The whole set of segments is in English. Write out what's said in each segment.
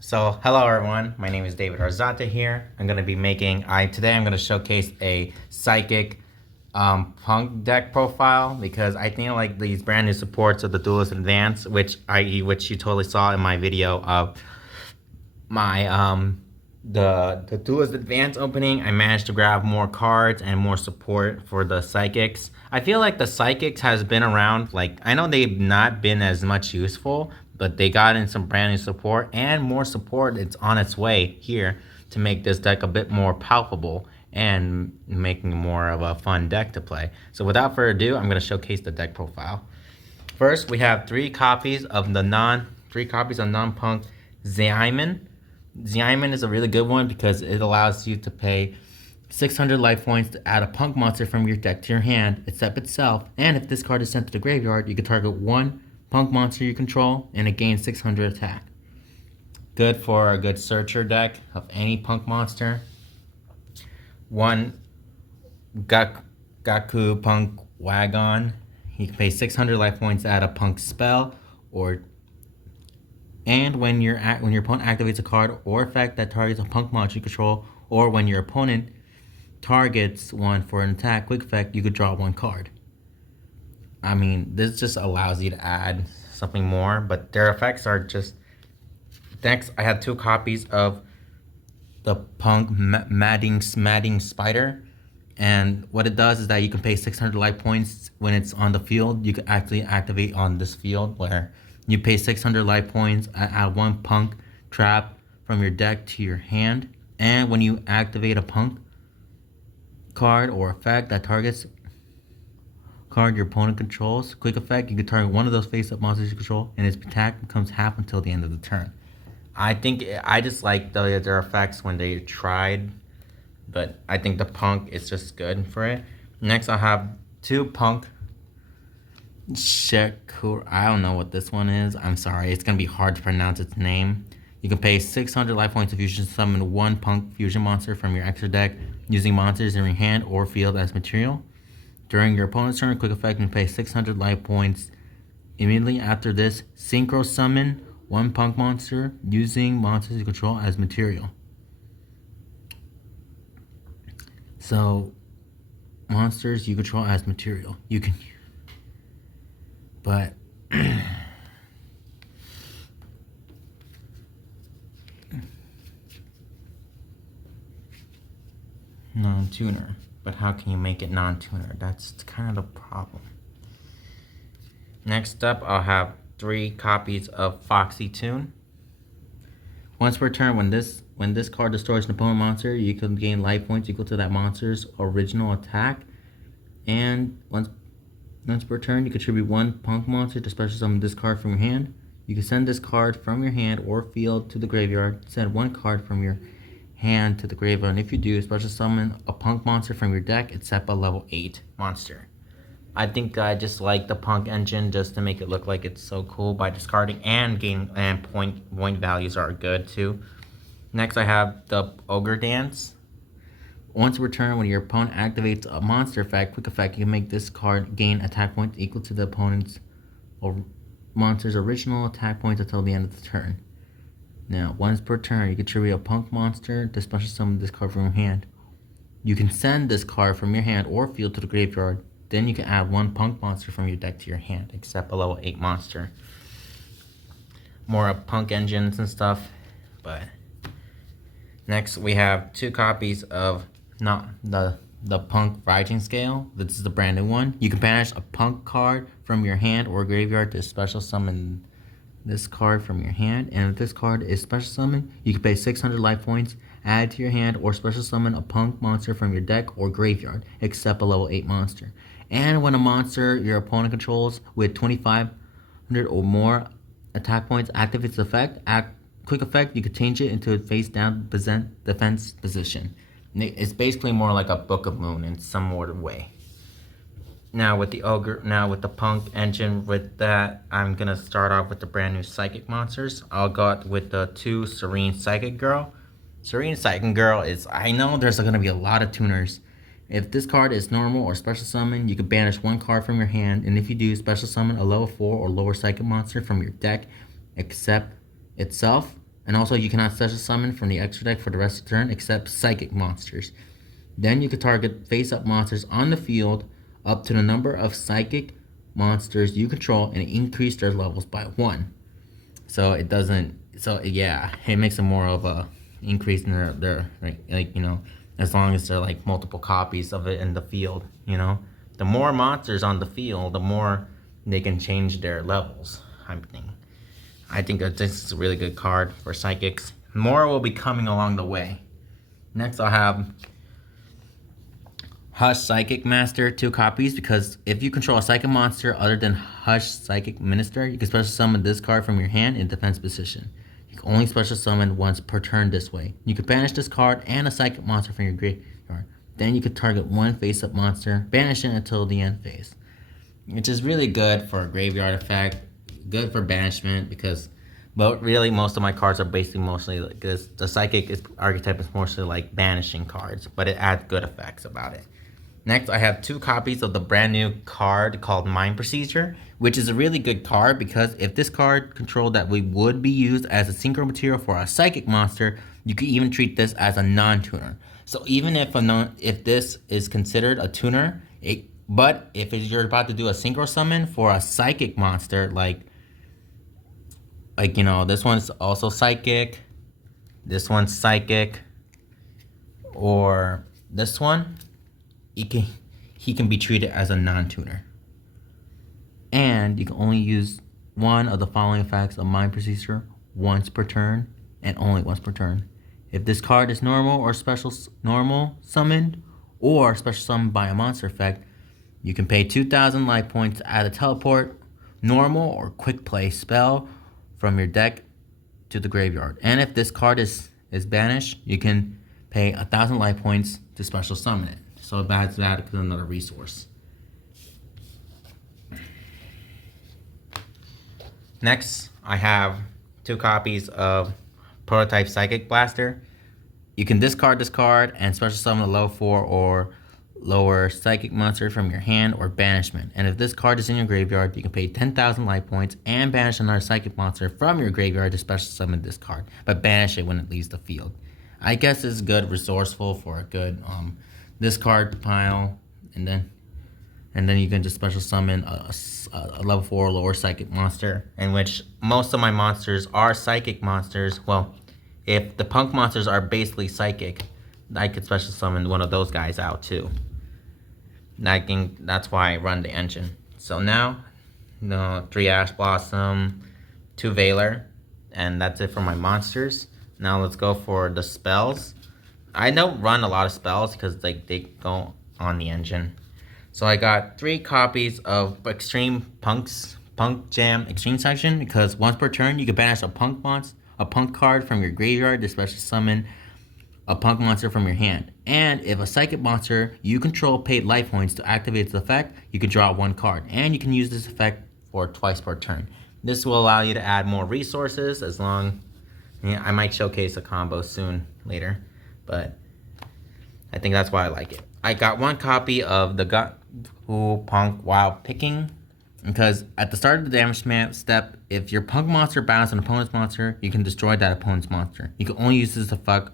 So hello everyone, my name is David Arzata here. I'm gonna be making today I'm gonna showcase a psychic punk deck profile because I think like these brand new supports of the Duelist Advance, which you totally saw in my video of my the Duelist Advance opening. I managed to grab more cards and more support for the psychics. I feel like the psychics has been around, like I know they've not been as much useful, but they got in some brand new support and more support. It's on its way here to make this deck a bit more palpable and making more of a fun deck to play. So without further ado, I'm going to showcase the deck profile. First, we have three copies of non-punk Zaiman. Zaiman is a really good one because it allows you to pay 600 life points to add a punk monster from your deck to your hand, except itself, and if this card is sent to the graveyard, you can target one punk monster you control and it gains 600 attack. Good for a good searcher deck of any punk monster. One Gaku Punk Wagon. You can pay 600 life points to add a punk spell, and when your opponent activates a card or effect that targets a punk monster you control, or when your opponent targets one for an attack quick effect, you could draw one card. I mean, this just allows you to add something more, but their effects are just... Next, I have two copies of the Punk Madding Spider. And what it does is that you can pay 600 life points when it's on the field. You can actually activate on this field where you pay 600 life points, add one punk trap from your deck to your hand. And when you activate a punk card or effect that targets card your opponent controls, quick effect, you can target one of those face-up monsters you control, and its attack becomes half until the end of the turn. I just like their effects when they tried, but I think the punk is just good for it. Next, I have two punk Shekur. I don't know what this one is. I'm sorry. It's going to be hard to pronounce its name. You can pay 600 life points to fusion summon one punk fusion monster from your extra deck using monsters in your hand or field as material. During your opponent's turn, quick effect, you can pay 600 life points. Immediately after this, synchro summon one punk monster using monsters you control as material. So, monsters you control as material. You can... But... non-tuner. But how can you make it non-tuner? That's kind of the problem. Next up, I'll have three copies of Foxy Tune. Once per turn, when this card destroys an opponent monster, you can gain life points equal to that monster's original attack. And once per turn, you contribute one punk monster to special summon this card from your hand. You can send this card from your hand or field to the graveyard. Send one card from your hand to the graveyard, and if you do, special summon a punk monster from your deck except a level 8 monster. I think I just like the punk engine just to make it look like it's so cool by discarding, and point values are good too. Next, I have the Ogre Dance. Once per turn, when your opponent activates a monster effect, quick effect, you can make this card gain attack points equal to the opponent's or monster's original attack points until the end of the turn. Now, once per turn, you contribute a punk monster to special summon this card from your hand. You can send this card from your hand or field to the graveyard. Then you can add one punk monster from your deck to your hand, except a level 8 monster. More of punk engines and stuff. But next, we have two copies of the punk Rising Scale. This is the brand new one. You can banish a punk card from your hand or graveyard to special summon this card from your hand, and if this card is special summoned, you can pay 600 life points, add to your hand, or special summon a punk monster from your deck or graveyard, except a level 8 monster. And when a monster your opponent controls with 2,500 or more attack points activates the effect, quick effect, you can change it into a face down defense position. It's basically more like a Book of Moon in some sort of way. Now with the punk engine, with that, I'm gonna start off with the brand new psychic monsters. I'll go with the two Serene Psychic Girl. Serene Psychic Girl is, I know there's gonna be a lot of tuners. If this card is normal or special summon, you can banish one card from your hand, and if you do, special summon a level 4 or lower psychic monster from your deck, except itself, And also, you cannot special summon from the extra deck for the rest of the turn except psychic monsters. Then you can target face-up monsters on the field up to the number of psychic monsters you control and increase their levels by 1. So it doesn't. So yeah, it makes it more of a increase in their like as long as they're like multiple copies of it in the field. The more monsters on the field, the more they can change their levels. I think that this is a really good card for psychics. More will be coming along the way. Next, I'll have Hush Psychic Master, 2 copies, because if you control a psychic monster other than Hush Psychic Minister, you can special summon this card from your hand in defense position. You can only special summon once per turn this way. You can banish this card and a psychic monster from your graveyard. Then you can target 1 face-up monster, banish it until the end phase. Which is really good for a graveyard effect. Good for banishment but really most of my cards are basically mostly like this. The psychic archetype is mostly like banishing cards, but it adds good effects about it. Next, I have 2 copies of the brand new card called Mind Procedure, which is a really good card because if this card controlled that we would be used as a synchro material for a psychic monster, you could even treat this as a non-tuner. So even if this is considered a tuner, but if you're about to do a synchro summon for a psychic monster, like this one's also psychic, this one's psychic, or this one, he can be treated as a non-tuner. And you can only use one of the following effects of Mind Procedure once per turn, and only once per turn. If this card is normal or special normal summoned, or special summoned by a monster effect, you can pay 2,000 life points to add a teleport, normal, or quick play spell from your deck to the graveyard. And if this card is banished, you can pay 1,000 life points to special summon it. So that's that to another resource. Next, I have 2 copies of Prototype Psychic Blaster. You can discard this card and special summon a level 4 or lower psychic monster from your hand or banishment. And if this card is in your graveyard, you can pay 10,000 life points and banish another psychic monster from your graveyard to special summon this card, but banish it when it leaves the field. I guess it's good, resourceful for a good discard pile, and then you can just special summon a level 4 or lower psychic monster, in which most of my monsters are psychic monsters. Well, if the punk monsters are basically psychic, I could special summon one of those guys out too. That's why I run the engine. So now, 3 Ash Blossom, 2 Veiler, and that's it for my monsters. Now let's go for the spells. I don't run a lot of spells because they go on the engine. So I got 3 copies of Extreme Punk Jam Extreme Section, because once per turn you can banish a punk card from your graveyard to special summon a punk monster from your hand. And if a psychic monster you control paid life points to activate its effect, you can draw 1 card. And you can use this effect for twice per turn. This will allow you to add more resources I might showcase a combo soon later, but I think that's why I like it. I got 1 copy of the P.U.N.K Wild Picking, because at the start of the damage step, if your punk monster battles an opponent's monster, you can destroy that opponent's monster. You can only use this effect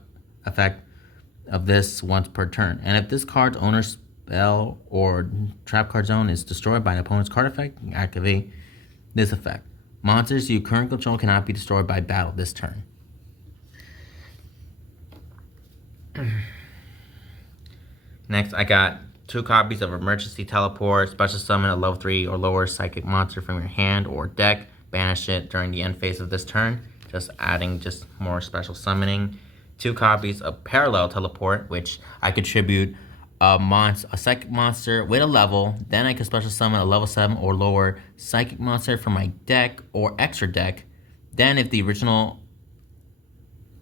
of this once per turn. And if this card's owner's spell or trap card zone is destroyed by an opponent's card effect, you can activate this effect. Monsters you currently control cannot be destroyed by battle this turn. Next, I got 2 copies of Emergency Teleport. Special summon a level 3 or lower psychic monster from your hand or deck. Banish it during the end phase of this turn. Just adding more special summoning. 2 copies of Parallel Teleport, which I contribute a psychic monster with a level. Then I can special summon a level 7 or lower psychic monster from my deck or extra deck. Then if the original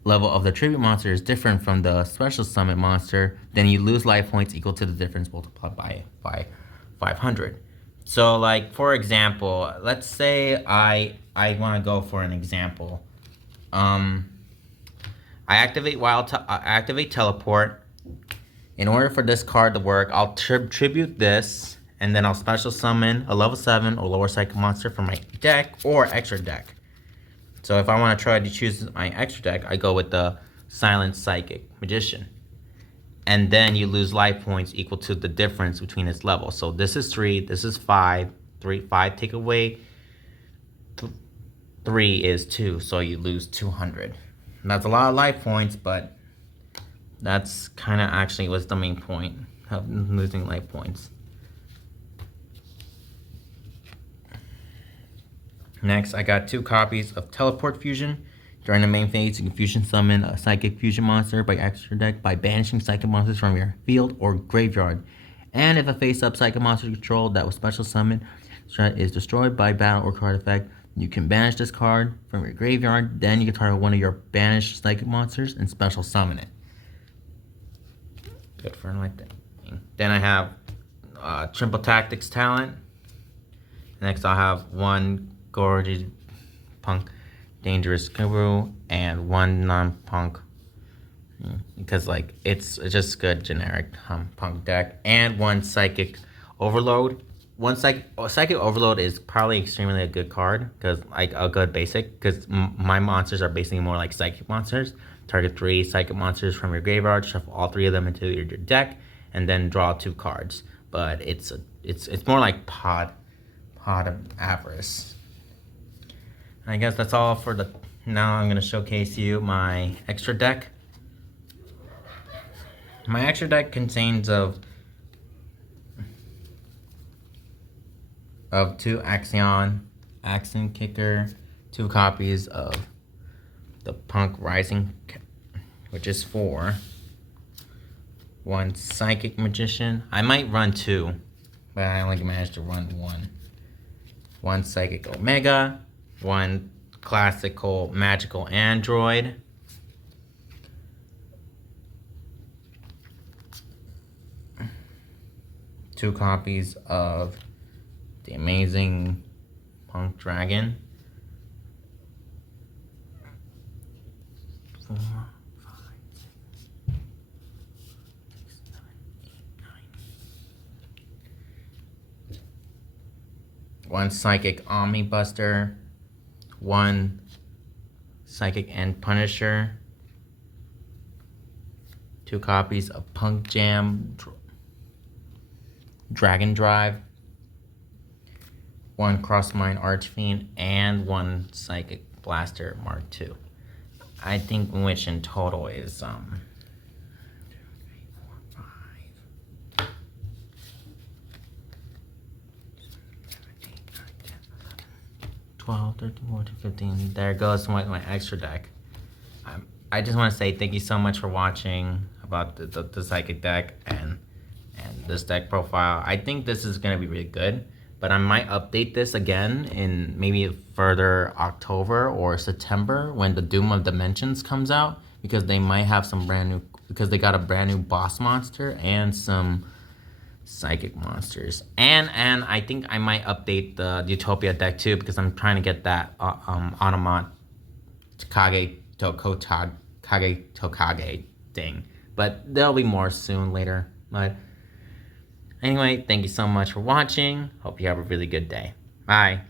level of the tribute monster is different from the special summon monster, then you lose life points equal to the difference multiplied by 500. So like, for example, let's say I want to go for an example. I activate Teleport. In order for this card to work, I'll tribute this, and then I'll special summon a level 7 or lower psychic monster from my deck or extra deck. So if I want to try to choose my extra deck, I go with the Silent Psychic Magician. And then you lose life points equal to the difference between its levels. So this is 3, this is 5. 5 take away 3 is 2, so you lose 200. And that's a lot of life points, but that's kind of actually was the main point of losing life points. Next, I got 2 copies of Teleport Fusion. During the main phase, you can fusion summon a Psychic Fusion monster by extra deck by banishing Psychic monsters from your field or graveyard. And if a face-up Psychic monster controlled that was special summoned is destroyed by battle or card effect, you can banish this card from your graveyard. Then you can target one of your banished Psychic monsters and special summon it. Good for like that. Then I have Triple Tactics talent. Next, I'll have 1 Gorgeous Punk Dangerous Guru and 1 non-punk, because like it's just good generic punk deck, and 1 Psychic Overload. Psychic Overload is probably extremely a good card, because like a good basic, because my monsters are basically more like Psychic monsters. Target 3 Psychic monsters from your graveyard, shuffle all 3 of them into your deck, and then draw 2 cards. But it's more like Pod of Avarice. I guess that's all for the. Now I'm gonna showcase you my extra deck. My extra deck contains of 2 Axion Kicker, 2 copies of the Punk Rising, which is 4. 1 Psychic Magician. I might run 2, but I only managed to run 1. 1 Psychic Omega. 1 Classical Magical Android. 2 copies of the Amazing Punk Dragon. 4, 5, 6, 7, 8, 9. 1 Psychic Omni Buster. 1 Psychic End Punisher. 2 copies of Punk Jam Dragon Drive. 1 Crossmind Archfiend, and 1 Psychic Blaster Mark II. I think which in total is 2, 3, 4, 5, 7, 8, 9, 10, 11, 12, 13, 14, 15. There goes my extra deck. I just want to say thank you so much for watching about the Psychic deck and this deck profile. I think this is going to be really good, but I might update this again in maybe further October or September when the Doom of Dimensions comes out, because they might have some because they got a brand new boss monster and some Psychic monsters. And I think I might update the Utopia deck too, because I'm trying to get that Automat Kage Tokage thing. But there'll be more soon later. But anyway, thank you so much for watching. Hope you have a really good day. Bye.